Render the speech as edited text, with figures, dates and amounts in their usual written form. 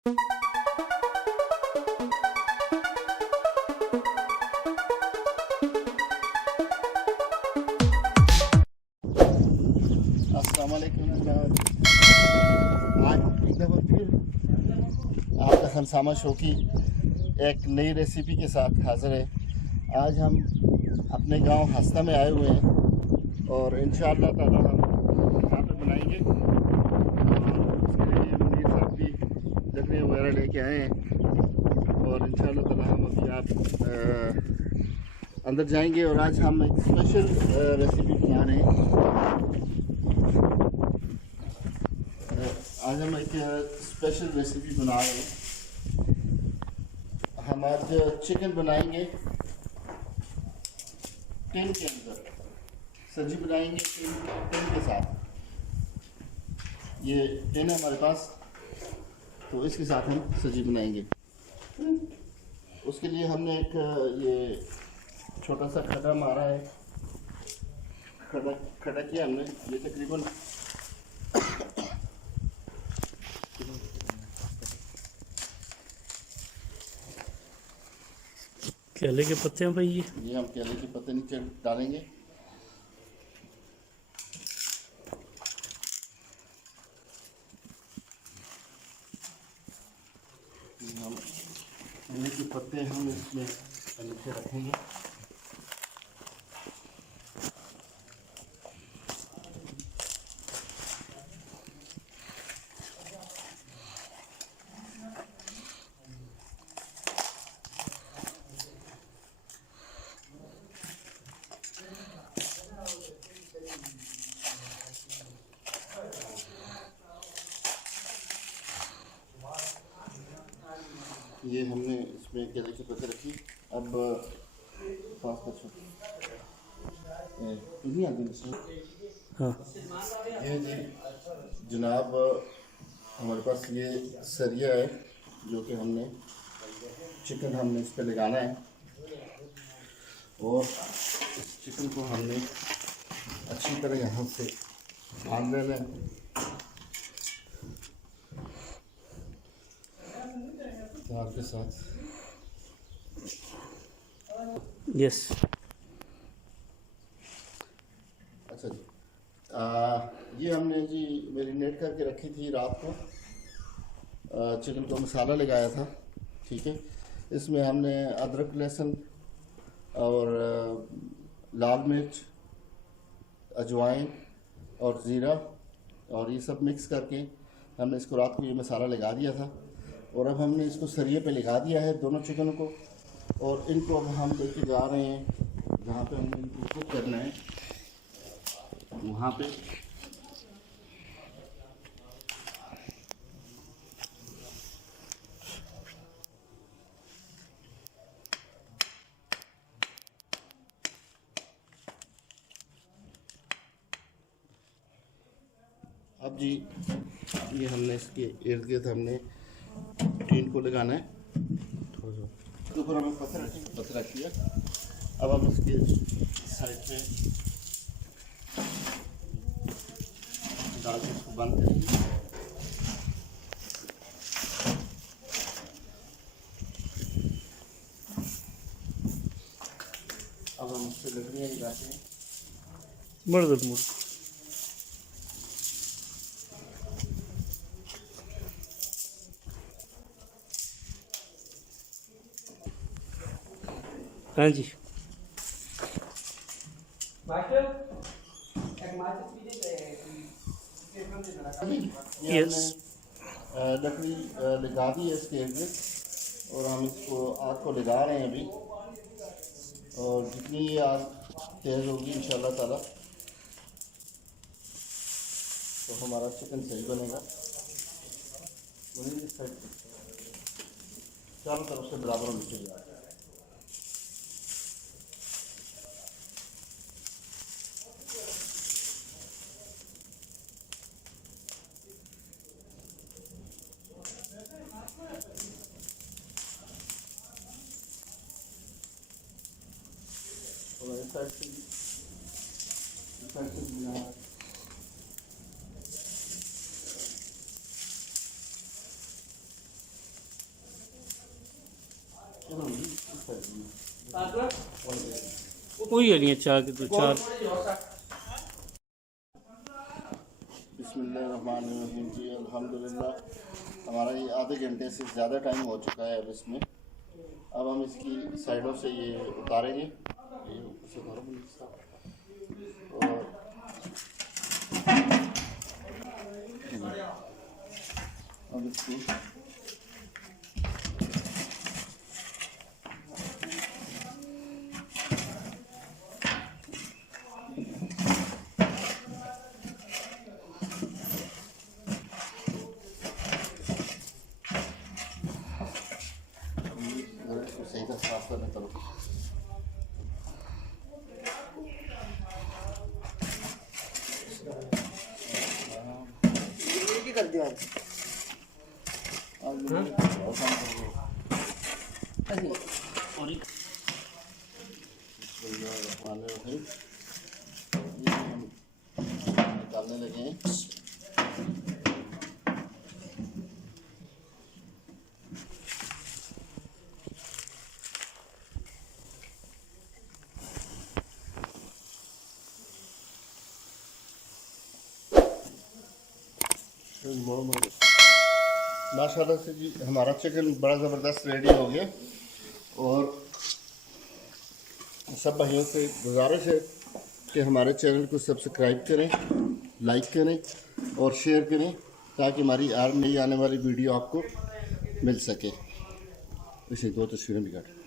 अस्सलाम वालेकुम। आज एक दफ़ा फिर आपका खनसामा शौकी एक नई रेसिपी के साथ हाज़िर है। आज हम अपने गांव हस्ता में आए हुए हैं और इंशाअल्लाह ताला हम यहाँ पे बनाएंगे। और उसके लिए मुनीर साहब भी लकड़ियाँ वगैरह लेके आए हैं और इंशाअल्लाह ताला हम अभी आप अंदर जाएंगे और आज हम एक स्पेशल रेसिपी बना रहे हैं। आज हम एक स्पेशल रेसिपी बना रहे हैं। हम आज चिकन बनाएंगे टिन के अंदर, सब्जी बनाएंगे टिन के साथ। ये टिन है हमारे पास, तो इसके साथ हम सब्जी बनाएंगे। उसके लिए हमने एक ये छोटा सा खड्डा मारा है, खड्डा किया हमने। ये तकरीबन केले के पत्ते हैं भाई। ये हम केले के पत्ते नीचे डालेंगे। हम केले के पत्ते हम इसमें नीचे रखेंगे। ये हमने इसमें केले के पत्ते रखी। अब पास हाँ, ये जी जनाब, हमारे पास ये सरिया है जो कि हमने चिकन इस पर लगाना है और इस चिकन को हमने अच्छी तरह यहाँ से बांध लेना है। तार के साथ यस। अच्छा जी, ये हमने जी मैरिनेट करके रखी थी रात को। चिकन को मसाला लगाया था, ठीक है। इसमें हमने अदरक, लहसुन और लाल मिर्च, अजवाइन और ज़ीरा और ये सब मिक्स करके हमने इसको रात को ये मसाला लगा दिया था। और अब हमने इसको सरिये पे लगा दिया है दोनों चिकन को, और इनको अब हम लेके जा रहे हैं जहाँ पे हमने इनको कुक करना है, वहाँ पे। अब जी ये हमने इसके इर्द गिर्द हमने टीन को लगाना है। थोड़ा सा इसके ऊपर हमें पत्थर रख दिया। अब हम इसके साइड पे डाल के इसको बंद करेंगे। अब हम इससे लकड़ियाँ लगाते हैं। मर्द मुर्द हाँ जी। ये हमने लकड़ी लगा दी है इसके अंदर और हम इसको आग को लगा रहे हैं अभी। और जितनी ये आग तेज़ होगी इंशाल्लाह ताला तो हमारा चिकन सही बनेगा। चारों तरफ से बराबर होनी चाहिए। और इस साइड से कोई नहीं चार के तो चार बिस्मिल्लाहिर्रहमानिर्रहीम जी अल्हम्दुलिल्लाह। हमारा ये आधे घंटे से ज़्यादा टाइम हो चुका है अब इसमें। अब हम इसकी साइडों से ये उतारेंगे, ये ऊपर से उतारो मुनीर साहब। और अब इसको सही तरह साफ करने करो। कर दिया निकालने लगे हैं। माशाल्लाह से जी हमारा चिकन बड़ा ज़बरदस्त रेडी हो गया। और सब भाइयों से गुजारिश है कि हमारे चैनल को सब्सक्राइब करें, लाइक करें और शेयर करें ताकि हमारी नई आने वाली वीडियो आपको मिल सके। इसे दो तस्वीरें भी काटें।